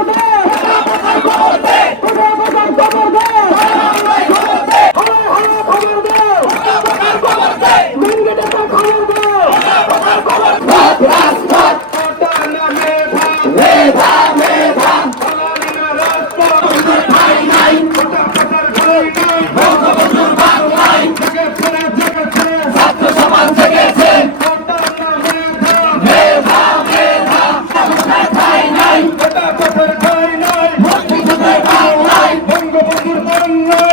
হবে জন্য